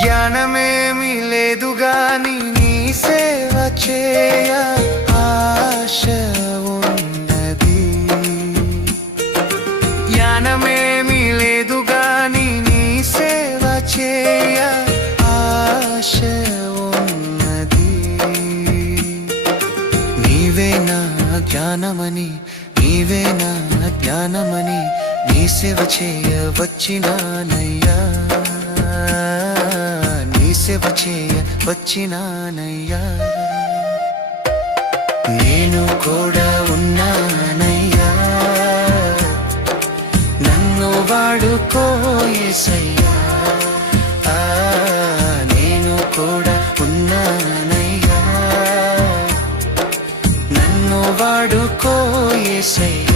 జ్ఞానమేమి లేదు గాని నీ సేవ చేయ ఆశ ఉన్నది. జ్ఞానమేమి లేదు గాని నీ సేవ చేయ ఆశ ఉన్నది. నీవే నా జ్ఞానమని, నీవే నా జ్ఞానమని నీ సేవ చేయ వచ్చినానయ్యా, నీ సేవ చేయ వచ్చినానయ్యా. నేను కూడా ఉన్నానయ్యా, నన్ను వాడుకో యేసయ్యా. నేను కూడా ఉన్నానయ్యా, నన్ను వాడుకో యేసయ్యా.